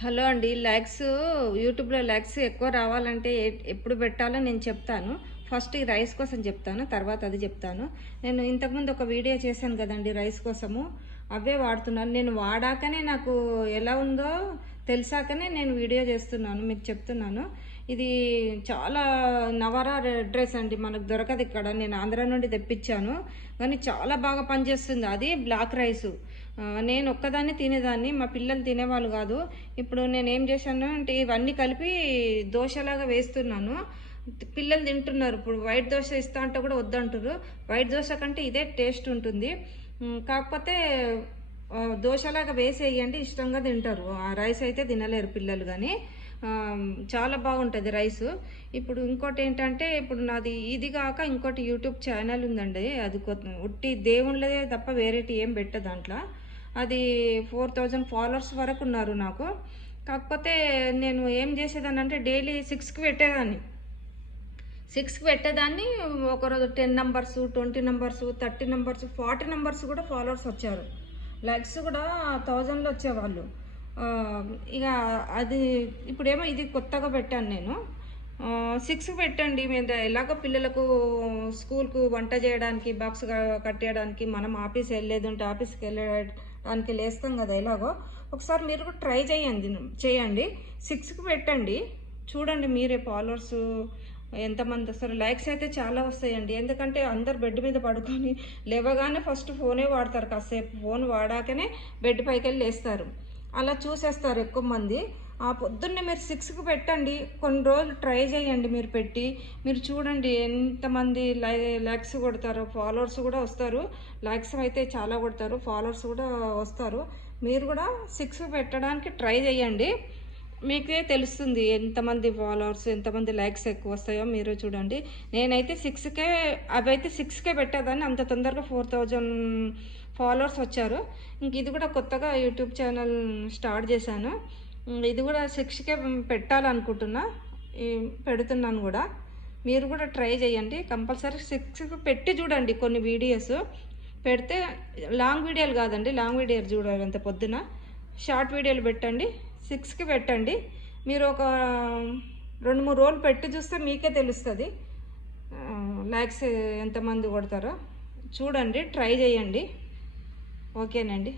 Hello అండి. యూట్యూబ్‌లో likes ఎక్కువ రావాలంటే ఎప్పుడు పెట్టాలో నేను చెప్తాను. ఫస్ట్ ఈ రైస్ కోసం చెప్తాను. తర్వాత అది చెప్తాను. నేను ఇంతకుముందు ఒక వీడియో చేశాను కదండీ రైస్ కోసము. అవే వాడుతున్నాను. నేను వాడాకనే నాకు ఎలా ఉందో తెలిసాకనే నేను వీడియో చేస్తున్నాను. మీకు చెప్తున్నాను. ఇది చాలా నవరా రెడ్ రైస్ అండి. మనకు దొరకదు ఇక్కడ. నేను ఆంధ్ర నుండి తెప్పించాను. కానీ చాలా బాగా పనిచేస్తుంది. అది బ్లాక్ రైసు. నేను ఒక్కదాన్ని తినేదాన్ని. మా పిల్లలు తినేవాళ్ళు కాదు. ఇప్పుడు నేనేం చేశాను అంటే ఇవన్నీ కలిపి దోశలాగా వేస్తున్నాను. పిల్లలు తింటున్నారు. ఇప్పుడు వైట్ దోశ ఇస్తా అంటే కూడా వద్దంటారు. వైట్ దోశ కంటే ఇదే టేస్ట్ ఉంటుంది. కాకపోతే దోశలాగా వేసేయండి, ఇష్టంగా తింటారు. ఆ రైస్ అయితే తినలేరు పిల్లలు కానీ. చాలా బాగుంటుంది రైసు. ఇప్పుడు ఇంకోటి ఏంటంటే, ఇప్పుడు నాది ఇది కాక ఇంకోటి యూట్యూబ్ ఛానల్ ఉందండి. అది ఉట్టి దేవుళ్ళదే తప్ప వేరేటి ఏం పెట్ట దాంట్లో. అది 4000 ఫాలోవర్స్ వరకు ఉన్నారు నాకు. కాకపోతే నేను ఏం చేసేదాన్ని అంటే డైలీ 6కి పెట్టేదాన్ని. 6కి పెట్టేదాన్ని. ఒకరోజు 10 నంబర్స్, 20 నంబర్స్, 30 నంబర్స్, 40 నంబర్స్ కూడా ఫాలోవర్స్ వచ్చారు. లైక్స్ కూడా 1000లో వచ్చేవాళ్ళు. ఇక అది ఇప్పుడేమో ఇది కొత్తగా పెట్టాను నేను. 6కి పెట్టండి. మేము ఎలాగో పిల్లలకు స్కూల్కు వంట చేయడానికి, బాక్స్ కట్టేయడానికి, మనం ఆఫీస్ వెళ్ళేది ఉంటే ఆఫీస్కి వెళ్ళడానికి లేస్తాం కదా ఎలాగో. ఒకసారి మీరు కూడా ట్రై చేయండి. 6కి పెట్టండి. చూడండి మీరే ఫాలోవర్స్ ఎంతమంది వస్తారు. లైక్స్ అయితే చాలా వస్తాయండి. ఎందుకంటే అందరు బెడ్ మీద పడుకొని లేవగానే ఫస్ట్ ఫోనే వాడతారు. కాసేపు ఫోన్ వాడాకనే బెడ్ పైకి వెళ్ళి లేస్తారు. అలా చూసేస్తారు ఎక్కువ మంది. ఆ పొద్దున్నే మీరు 6కి పెట్టండి. కొన్ని రోజులు ట్రై చేయండి. మీరు పెట్టి మీరు చూడండి ఎంతమంది లైక్స్ కొడతారో. ఫాలోవర్స్ కూడా వస్తారు. లైక్స్ అయితే చాలా కొడతారు, ఫాలోవర్స్ కూడా వస్తారు. మీరు కూడా 6కి పెట్టడానికి ట్రై చేయండి. మీకే తెలుస్తుంది ఎంతమంది ఫాలోవర్స్, ఎంతమంది లైక్స్ ఎక్కువ వస్తాయో మీరు చూడండి. నేనైతే అవైతే 6కే పెట్టేదాన్ని. అంత తొందరగా 4000 ఫాలోవర్స్ వచ్చారు. ఇంక ఇది కూడా కొత్తగా యూట్యూబ్ ఛానల్ స్టార్ట్ చేశాను. ఇది కూడా 6కే పెట్టాలనుకుంటున్నా. పెడుతున్నాను కూడా. మీరు కూడా ట్రై చేయండి. కంపల్సరీ 6కి పెట్టి చూడండి కొన్ని వీడియోస్. పెడితే లాంగ్ వీడియోలు కాదండి, లాంగ్ వీడియోలు చూడాలి అంత పొద్దున. షార్ట్ వీడియోలు పెట్టండి. 6కి పెట్టండి. మీరు ఒక 2-3 రోజులు పెట్టి చూస్తే మీకే తెలుస్తుంది లైక్స్ ఎంతమంది కొడతారో. చూడండి, ట్రై చేయండి. ఓకేనండి.